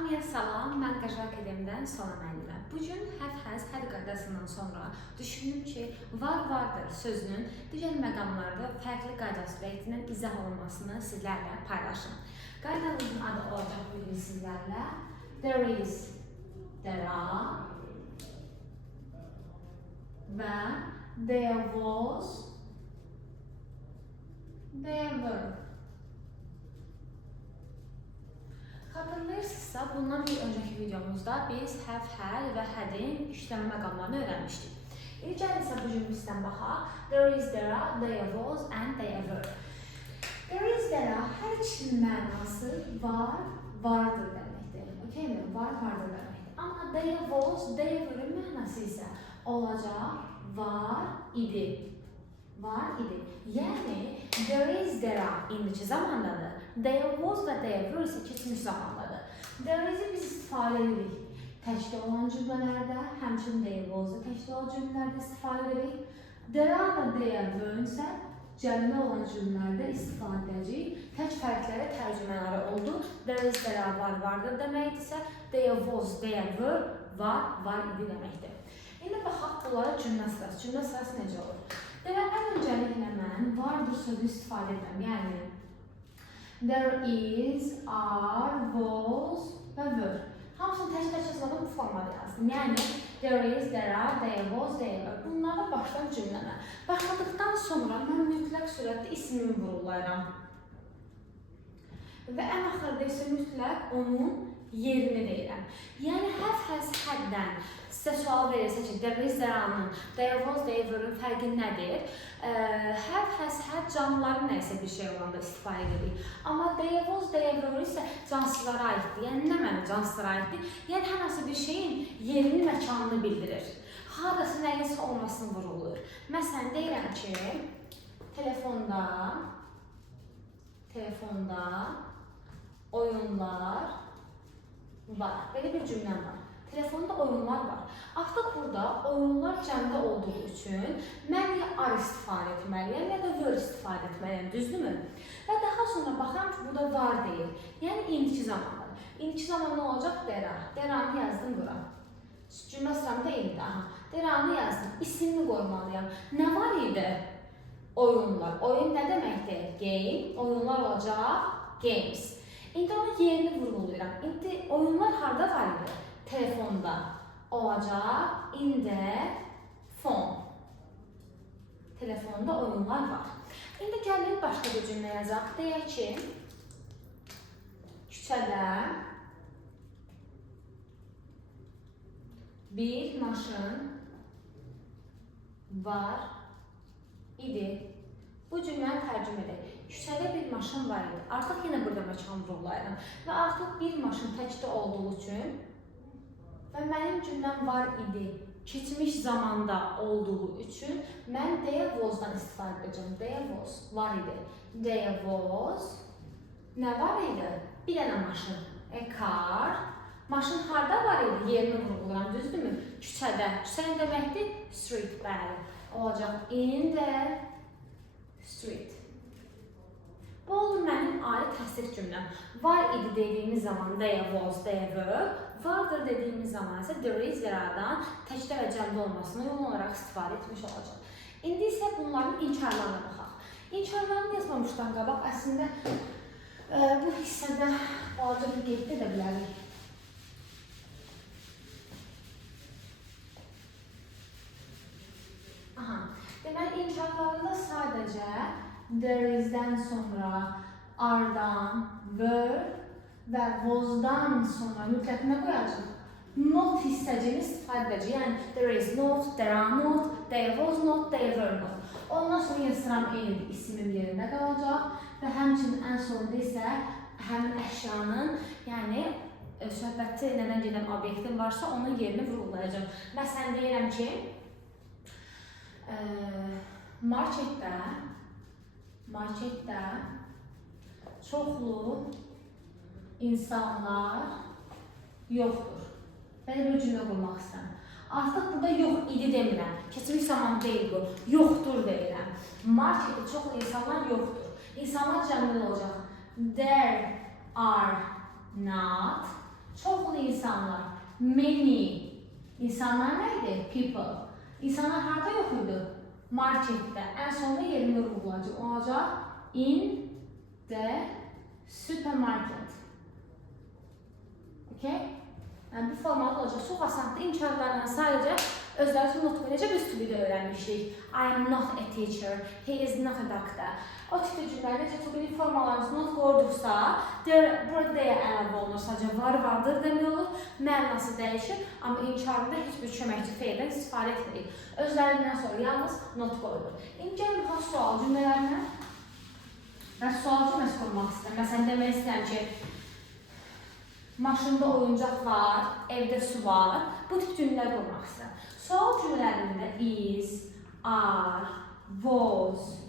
Hamıya salam, mən Qəşəng Akademiyədən Salam Əliyev. Bugün həf-həz həd qaydasından sonra düşündüm ki, vardır sözünün digər məqamlarda fərqli qaydası və etindən izah olunmasını sizlərlə paylaşım. Qaydamızın adı olacaq bugün sizlərlə there is, there are və there was, there were. Xatırlayırsınızsa, bundan bir öncəki videomuzda biz həf, həl və hədin işləmə məqamlarını öyrənmişdik. İlk isə bugün bizdən baxaq. There is, there are, there was and there were. There is, there are hər ikisinin mənası var, vardır deməkdir. Okay mi? Var, vardır deməkdir. Amma there was, there were-ın mənası isə olacaq, var idi. Var idi. Yəni, there is, there are indiki zamandadır. There was və there were isə keçmiş zamandadır. There is-i biz istifadə edirik təkdə olan cümlələrdə, həmçinin there was-da təkdə olan cümlələrdə istifadə edirik. There are və there were isə cəmdə olan cümlələrdə istifadə edəcəyik. Tək fərqləri tərcümələri oldu. There is, there are, var, vardır deməkdirsə, there was, there were, var, var idi deməkdir. İndi baxaq bunlara cümlə sırası. Cümlə sırası necə olur? Demək, ən öncəliklə mən vardır sözü istifadə edirəm. Yəni, there is, are, was və were. Hamısını tək-tək yazmadan bu formada yazdım. Yəni, there is, there are, there was, there were. Bunlara başdan cümləmə. Başladıqdan sonra mən mütləq sürətdə ismimi vurgulayıram. Və ən axırda isə mütləq onun yerini deyirəm. Yəni, həf-həz həddən sizə sual verirsə ki, there is, there are-nın, there was, there were-ın fərqi nədir? Həf-həz həd canlıların nəsə bir şey olanda istifadə edirik. Amma there was, there were isə cansızlara aiddir. Yəni, nə mənə cansızlara aiddir? Yəni, hər hansı bir şeyin yerini, məkanını bildirir. Haradasa nəyinsə olmasını vurulur. Məsələn, deyirəm ki, telefonda oyunlar var. Belə bir cümləm var. Telefonda oyunlar var. Artıq burada oyunlar cəmdə olduğu üçün mən ya are istifadə etməliyəm, ya da were istifadə etməliyəm, düzdürmü? Və daha sonra baxıram ki, burada var deyil. Yəni, indiki zamanlar. İndiki zaman nə olacaq? There-anı yazdım bura. Cümlə sıramda eynidir. There-anı yazdım. İsimini qoymalıyam. Nə var idi? Oyunlar. Oyun nə deməkdir? Game. Oyunlar olacaq. Games. İndi onun yerini vurgulayıram. İndi oyunlar harada var idi? Telefonda olacaq, in the phone. Telefonda oyunlar var. İndi gəlin başqa bir cümlə yazaq. Deyək ki, küçədə bir maşın var idi. Bu cümləni tərcümə edək. Küçədə bir maşın var idi. Artıq yenə burada məkan vurgulayıram. Və artıq bir maşın təkdə olduğu üçün və mənim cümləm var idi, keçmiş zamanda olduğu üçün mən there was-dan istifadə edəcəm. There was, var idi. There was, nə var idi? Bir dənə maşın. A car. Maşın harada var idi? Yerini vurgulayıram, düzdürmü? Küçədə. Küçə nə deməkdir? Street, bəli. Olacaq in the street. Bu olur mənim ali təsdiq cümləm. Var idi dediyimiz zaman there was, there were. Vardır dediyimiz zaman isə there is, there are-dan təkdə və cəmdə olmasına yol olaraq istifadə etmiş olacaq. İndi isə bunların inkarlarına baxaq. İnkarlarını yazmamışdan qabaq əslində bu hissədə balaca bir qeyd edə bilərik. Deməli, inkarlarında sadəcə there is-dən sonra are-dan, were və was-dan sonra mütləq nə qoyacaq? Not hissəciyini istifadə edəcək. Yəni, there is not, there are not, there was not, there were not. Ondan sonra yazıram eynidir, ismim yerində qalacaq və həmçinin ən sonunda isə həmin əşyanın, yəni söhbətdə nədən gedən obyektin varsa, onun yerini vurgulayacaq. Məsələn, deyirəm ki, marketdə çoxlu insanlar yoxdur. Belə bir cümlə qurmaq istəyirəm. Artıq burada yox idi demirəm. Keçmiş zaman deyil bu. Yoxdur deyirəm. Marketdə çoxlu insanlar yoxdur. İnsanlar cəmdə olacaq. There are not. Çox insanlar. Many. İnsanlar nə idi? People. İnsanlar harda yox idi? Marketdə. Ən sonunda yerini vurgulayacaq. Olacaq in the supermarket. Okay? Yəni, bu formalı olacaq. Çox asandır. İnkarlarla sadəcə özləri üçün notq edəcək biz to be-də öyrənmişdik. I am not a teacher. He is not a doctor. O tipli cümlələr necə to be formalarımız not qoyduqsa, burada deyə əlavə olunur. Sadəcə vardır demək olur. Mənası dəyişir. Amma inkarında heç bir köməkçi feildən istifadə etmirik. Özlərindən sonra yalnız not qoyulur. İndi gəlin bax sual cümlələrinə. Mən sual cümləsi qurmaq istəyirəm. Məsələn, demək istəyirəm ki, maşında oyuncaq var, evdə su var. Bu tip cümlələr qurmaq istəyirəm. Sual cümlələrində is, are, was,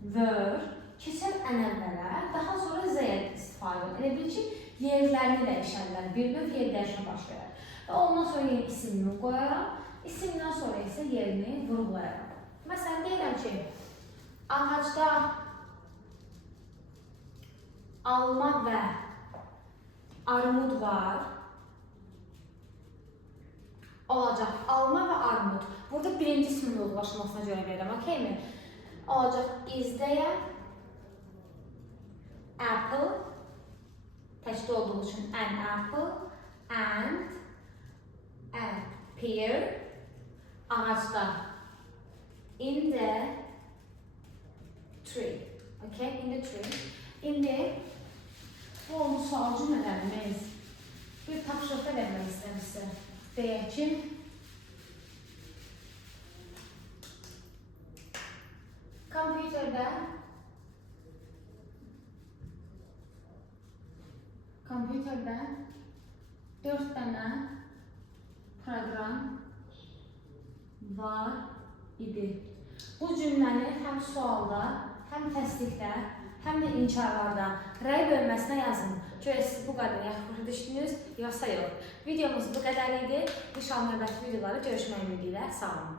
were keçən ənənələr daha sonra z-yə istifadə edilir. Elə bil ki, yerlərini dəyişənlər, bir növ yer dəyişmə baş verir. Və ondan sonra yeni isimini qoyaram, isimdən sonra isə yerini vurğulayaram. Məsələn, deyirəm ki, ağacda alma və armud var. Olacaq alma və armud. Burada birinci ismin ulaşmasına görə verirəm, okeymi? Olacaq is-dəyə apple, təkdə olduğu üçün an apple, and a pear, ağacda, in the tree, okay, in the tree. İndi bu onun sual cümlələrimiz bir tapşırıq vermək istəyirəm sizə. Deyək ki, kompüterdə 4 dənə proqram var idi. Bu cümləni həm sualda, həm təsdiqdə, həm də inkarlarda rəy bölməsinə yazın. Görək siz bu qədər yaxşı başa düşdünüz, yoxsa yox. Videomuz bu qədər idi. İnşallah növbəti videolarda görüşmək ümidi ilə. Sağ olun.